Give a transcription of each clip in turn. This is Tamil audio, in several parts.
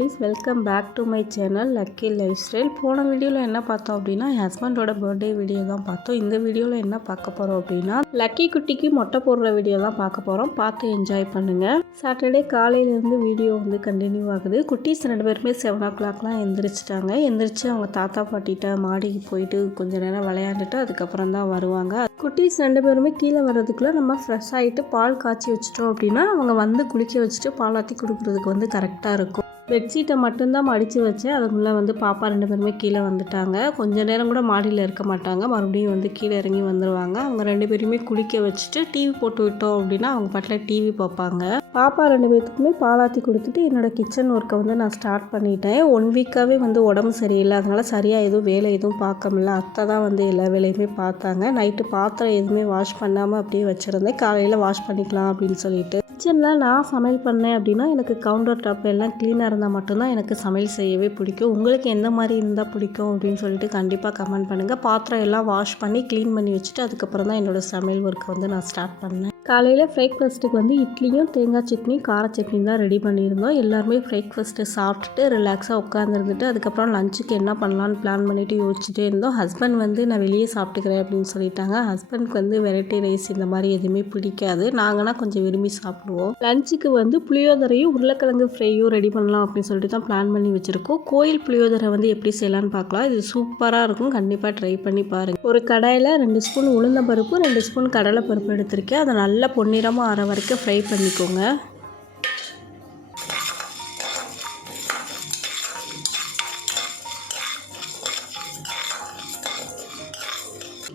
Please welcome back to my channel lucky lifestyle. போன வீடியோவில் என்ன பார்த்தோம் அப்படின்னா என் ஹஸ்பண்டோட பர்த்டே வீடியோ தான் பார்த்தோம். இந்த வீடியோவில் என்ன பார்க்க போகிறோம் அப்படின்னா லக்கி குட்டிக்கு மொட்டை போடுற வீடியோ தான் பார்க்க போகிறோம். பார்த்து என்ஜாய் பண்ணுங்கள். சாட்டர்டே காலையிலேருந்து வீடியோ கண்டினியூ ஆகுது. குட்டீஸ் 2 பேருமே 7 o'clockலாம் எந்திரிச்சிட்டாங்க. எந்திரிச்சு அவங்க தாத்தா பாட்டிகிட்ட மாடிக்கு போயிட்டு கொஞ்சம் நேரம் விளையாண்டுட்டு அதுக்கப்புறம் தான் வருவாங்க. குட்டீஸ் 2 பேருமே கீழே வர்றதுக்குள்ளே நம்ம ஃப்ரெஷ் ஆகிட்டு பால் காய்ச்சி வச்சிட்டோம் அப்படின்னா அவங்க குளிக்க வச்சுட்டு பாலாத்தி கொடுக்குறதுக்கு கரெக்டாக இருக்கும். பெட்ஷீட்டை மட்டும்தான் மடித்து வச்சேன். அதுக்குள்ளே பாப்பா 2 பேருமே கீழே வந்துட்டாங்க. கொஞ்சம் நேரம் கூட மாடியில் இருக்க மாட்டாங்க. மறுபடியும் கீழே இறங்கி வந்துடுவாங்க. அவங்க 2 பேருமே குளிக்க வச்சுட்டு டிவி போட்டு விட்டோம் அப்படின்னா அவங்க பாட்டில் டிவி பார்ப்பாங்க. பாப்பா 2 பேர்த்துக்குமே பாலாத்தி கொடுத்துட்டு என்னோடய கிச்சன் ஒர்க்கை நான் ஸ்டார்ட் பண்ணிட்டேன். 1 வீக்காகவே உடம்பு சரியில்லை. அதனால் சரியாக எதுவும் வேலை எதுவும் பார்க்க முடியல. அத்தை தான் எல்லா வேலையுமே பார்த்தாங்க. நைட்டு பாத்திரம் எதுவுமே வாஷ் பண்ணாமல் அப்படியே வச்சுருந்தேன். காலையில் வாஷ் பண்ணிக்கலாம் அப்படின்னு சொல்லிட்டு. கிச்சனில் நான் சமையல் பண்ணேன் அப்படின்னா எனக்கு கவுண்டர் டாப் எல்லாம் க்ளீனாக இருந்தால் மட்டும்தான் எனக்கு சமையல் செய்யவே பிடிக்கும். உங்களுக்கு எந்த மாதிரி இருந்தால் பிடிக்கும் அப்படின்னு சொல்லிட்டு கண்டிப்பாக கமெண்ட் பண்ணுங்கள். பாத்திரம் எல்லாம் வாஷ் பண்ணி க்ளீன் பண்ணி வச்சுட்டு அதுக்கப்புறம் தான் என்னோடய சமையல் ஒர்க்கை நான் ஸ்டார்ட் பண்ணேன். காலையில் பிரேக்ஃபாஸ்ட்டுக்கு இட்லியும் தேங்காய் சட்னி கார சட்னி தான் ரெடி பண்ணியிருந்தோம். எல்லாருமே பிரேக்ஃபாஸ்ட்டு சாப்பிட்டுட்டு ரிலாக்ஸாக உட்காந்துருந்துட்டு அதுக்கப்புறம் லஞ்சுக்கு என்ன பண்ணலான்னு பிளான் பண்ணிவிட்டு யோசிச்சுட்டே இருந்தோம். ஹஸ்பண்ட் நான் வெளியே சாப்பிட்டுக்கிறேன் அப்படின்னு சொல்லிட்டாங்க. ஹஸ்பண்ட்க்கு வெரைட்டி ரைஸ் இந்த மாதிரி எதுவுமே பிடிக்காது. நாங்கன்னா கொஞ்சம் விரும்பி சாப்பிடுவோம். லஞ்சுக்கு புளியோதரையும் உருளைக்கிழங்கு ஃப்ரையும் ரெடி பண்ணலாம் அப்படின்னு சொல்லிட்டு தான் பிளான் பண்ணி வச்சுருக்கோம். கோயில் புளியோதரை எப்படி செய்யலான்னு பார்க்கலாம். இது சூப்பராக இருக்கும். கண்டிப்பாக ட்ரை பண்ணி பாருங்கள். ஒரு கடாயில் 2 ஸ்பூன் உளுந்தம்பருப்பு 2 ஸ்பூன் கடலைப்பருப்பு எடுத்திருக்கேன். அதை நல்லா பொன்னிறமாக ஆற வரைக்கும் ஃப்ரை பண்ணிக்கோங்க.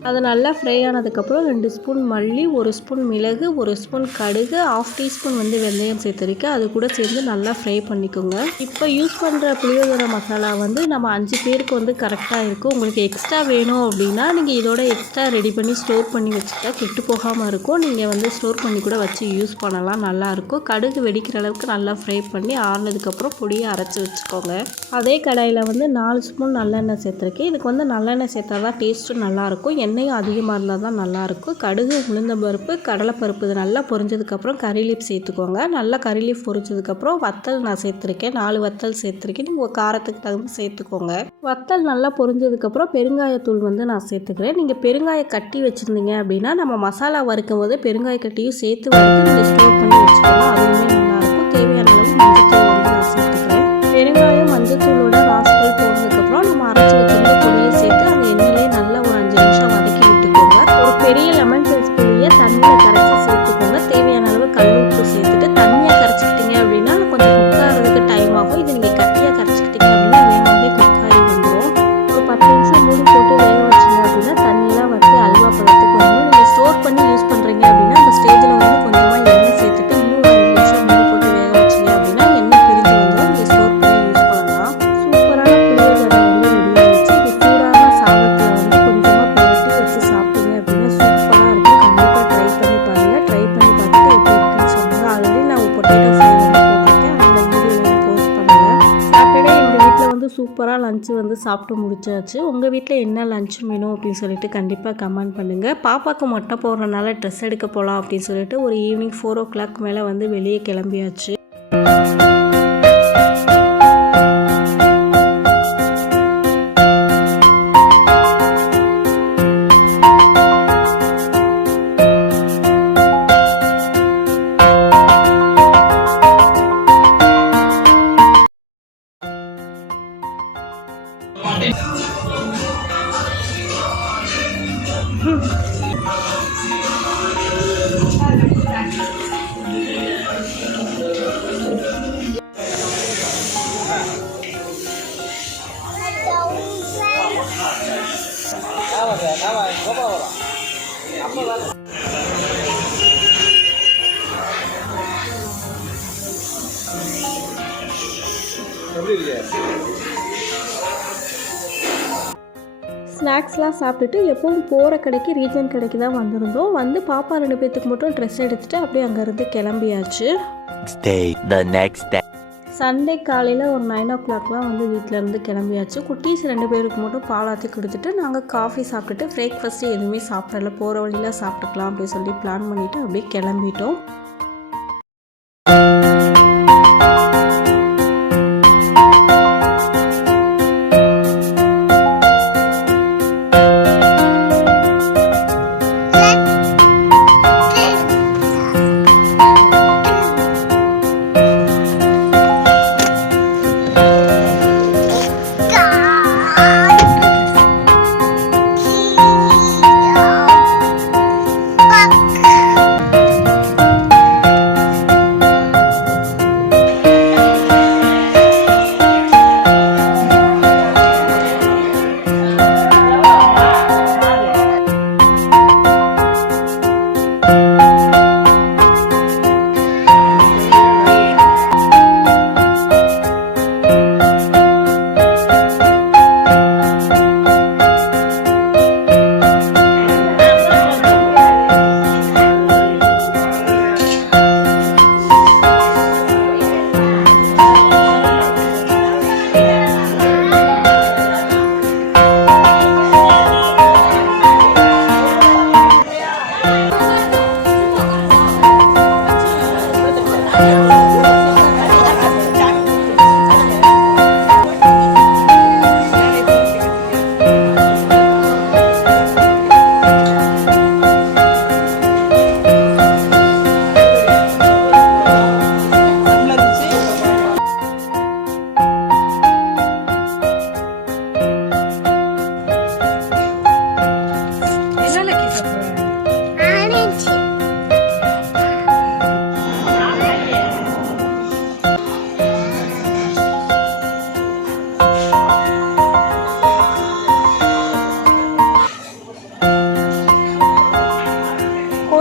அது நல்லா ஃப்ரை ஆனதுக்கப்புறம் 2 ஸ்பூன் மல்லி 1 ஸ்பூன் மிளகு 1 ஸ்பூன் கடுகு 1/2 டீஸ்பூன் வெந்தயம் சேர்த்துருக்கேன். அது கூட சேர்ந்து நல்லா ஃப்ரை பண்ணிக்கோங்க. இப்போ யூஸ் பண்ணுற புளியோதரை மசாலா நம்ம 5 பேருக்கு கரெக்டாக இருக்கும். உங்களுக்கு எக்ஸ்ட்ரா வேணும் அப்படின்னா நீங்கள் இதோட எக்ஸ்ட்ரா ரெடி பண்ணி ஸ்டோர் பண்ணி வச்சுட்டா கெட்டு போகாமல் இருக்கும். நீங்கள் ஸ்டோர் பண்ணி கூட வச்சு யூஸ் பண்ணலாம். நல்லாயிருக்கும். கடுகு வெடிக்கிற அளவுக்கு நல்லா ஃப்ரை பண்ணி ஆறுனதுக்கப்புறம் பொடியை அரைச்சி வச்சுக்கோங்க. அதே கடாயில் 4 ஸ்பூன் நல்லெண்ணெய் சேர்த்துருக்கேன். இதுக்கு நல்லெண்ணெய் சேர்த்தா தான் டேஸ்ட்டும் நல்லாயிருக்கும். எண்ணெயும் அதிகமாக இருந்தால் தான் நல்லாயிருக்கும். கடுகு உளுந்தம்பருப்பு கடலைப்பருப்பு இது நல்லா பொரிஞ்சதுக்கப்புறம் கறி லீஃப் சேர்த்துக்கோங்க. நல்லா கறி லீஃப் பொரிச்சதுக்கப்புறம் வத்தல் நான் சேர்த்துருக்கேன். 4 வத்தல் சேர்த்துருக்கேன். நீங்கள் காரத்துக்கு தகுந்த சேர்த்துக்கோங்க. வத்தல் நல்லா பொரிஞ்சதுக்கப்புறம் பெருங்காயத்தூள் நான் சேர்த்துக்கிறேன். நீங்கள் பெருங்காய கட்டி வச்சுருந்தீங்க அப்படின்னா நம்ம மசாலா வறுக்கும் போது பெருங்காய கட்டியும் சேர்த்து வறுத்து நீங்கள் ஸ்டோர் பண்ணி வச்சுக்கோங்க. அதுவுமே நல்லாயிருக்கும். தேவையான அளவு மஞ்சத்தூள் நான் சேர்த்துக்கிறேன். பெருங்காயம் மஞ்சத்தூளோட ராஸ்பல் போனதுக்கப்புறம் நம்ம அரைச்சி வச்சுருந்த பொடியை சேர்த்து அந்த எண்ணெயிலே நல்லா ஒரு 5 நிமிஷம் வதக்கி விட்டுக்கோங்க. ஒரு பெரிய லெமன் சைஸ் புளியை தண்ணியில் கரைச்சி சேர்த்துக்கோங்க. தேவையான அளவு கல் உப்பு சேர்த்துட்டு தண்ணியாக கரைச்சிக்கிட்டீங்க அப்படின்னா கொஞ்சம் குக் ஆகிறதுக்கு டைம் ஆகும். இது நீங்கள் கட்டியாக கரைச்சிக்கிட்டீங்க அப்படின்னா வேணாமே குக் ஆகி வந்துடும். ஒரு 10 நிமிஷம் மூடி போட்டு வேக வச்சிங்க அப்படின்னா தண்ணியெலாம் அல்வா பழத்துக்கு நீங்கள் ஸ்டோர் பண்ணி யூஸ் பண்ணுறீங்க அப்படின்னா அந்த ஸ்டேஜில் கொஞ்சமாக எண்ணெய் சேர்த்துட்டு இன்னும் 5 நிமிஷம் மூடி போட்டு வேக வச்சிங்க அப்படின்னா எண்ணெய் பிரிஞ்சு வந்துடும். நீங்கள் ஸ்டோர் பண்ணி யூஸ் பண்ணலாம். சூப்பரான புளியோதரை ரெடி ஆகிடுச்சு. இது சூடான சாதத்தில் கொஞ்சமாக பரட்டி வச்சு சாப்பிட்டீங்க அப்படின்னா சூப்பராக இருக்கும். கண்டிப்பாக ட்ரை பண்ணி பாருங்கள். ட்ரை பண்ணி பார்த்துட்டு எப்படி இருக்குன்னு சொல்லுங்கள். ஆல்ரெடி நான் பொட்டேட்டோ ஃப்ரை போட்டிருக்கேன். அந்த வீடியோ போஸ்ட் பண்ணுங்கள். சாட்டர்டே எங்கள் வீட்டில் சூப்பராக லஞ்சு சாப்பிட்டு முடிச்சாச்சு. உங்கள் வீட்டில் என்ன லஞ்ச் வேணும் அப்படின்னு சொல்லிட்டு கண்டிப்பாக கமெண்ட் பண்ணுங்கள். பாப்பாவுக்கு மொட்டை போடுறதுனால ட்ரெஸ் எடுக்க போகலாம் அப்படின்னு சொல்லிட்டு ஒரு ஈவினிங் 4 o'clock மேலே வெளியே கிளம்பியாச்சு. ஸ்நாக்ஸ்லாம் சாப்பிட்டுட்டு எப்பவும் போகிற கடைக்கு ரீஜன் கடைக்கு தான் வந்திருந்தோம். பாப்பா 2 பேர்த்துக்கு மட்டும் ட்ரெஸ் எடுத்துகிட்டு அப்படியே அங்கேருந்து கிளம்பியாச்சு. சண்டே காலையில் ஒரு 9 o'clockலாம் வீட்டிலேருந்து கிளம்பியாச்சு. குட்டீஸ் 2 பேருக்கு மட்டும் பாலாத்தி கொடுத்துட்டு நாங்கள் காஃபி சாப்பிட்டுட்டு பிரேக்ஃபாஸ்ட்டு எதுவுமே சாப்பிடல. போகிற வழியில் சாப்பிட்டுக்கலாம் அப்படின்னு சொல்லி பிளான் பண்ணிவிட்டு அப்படியே கிளம்பிட்டோம்.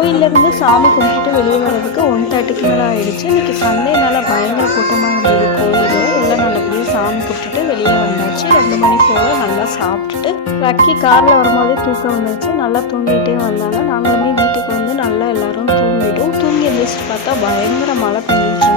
கோயிலேருந்து சாமி கும்பிட்டுட்டு வெளியே வர்றதுக்கு 1:30க்கு மேலே ஆகிடுச்சு. இன்றைக்கி சண்டேனால பயங்கர கூட்டமாக இருந்தது கோயில். எல்லாம் நல்லபடியாக சாமி கும்பிட்டுட்டு வெளியே வந்தாச்சு. 2 மணி போல் நல்லா சாப்பிட்டுட்டு லக்கி காரில் வரும்போதே தூக்கம் வந்துச்சு. நல்லா தூங்கிட்டே வந்தாங்க. நாங்களுமே வீட்டுக்கு வந்து நல்லா எல்லோரும் தூங்கிட்டோம். தூங்கி எழுந்திரிச்சு பார்த்தா பயங்கர மழை பெஞ்சிச்சு.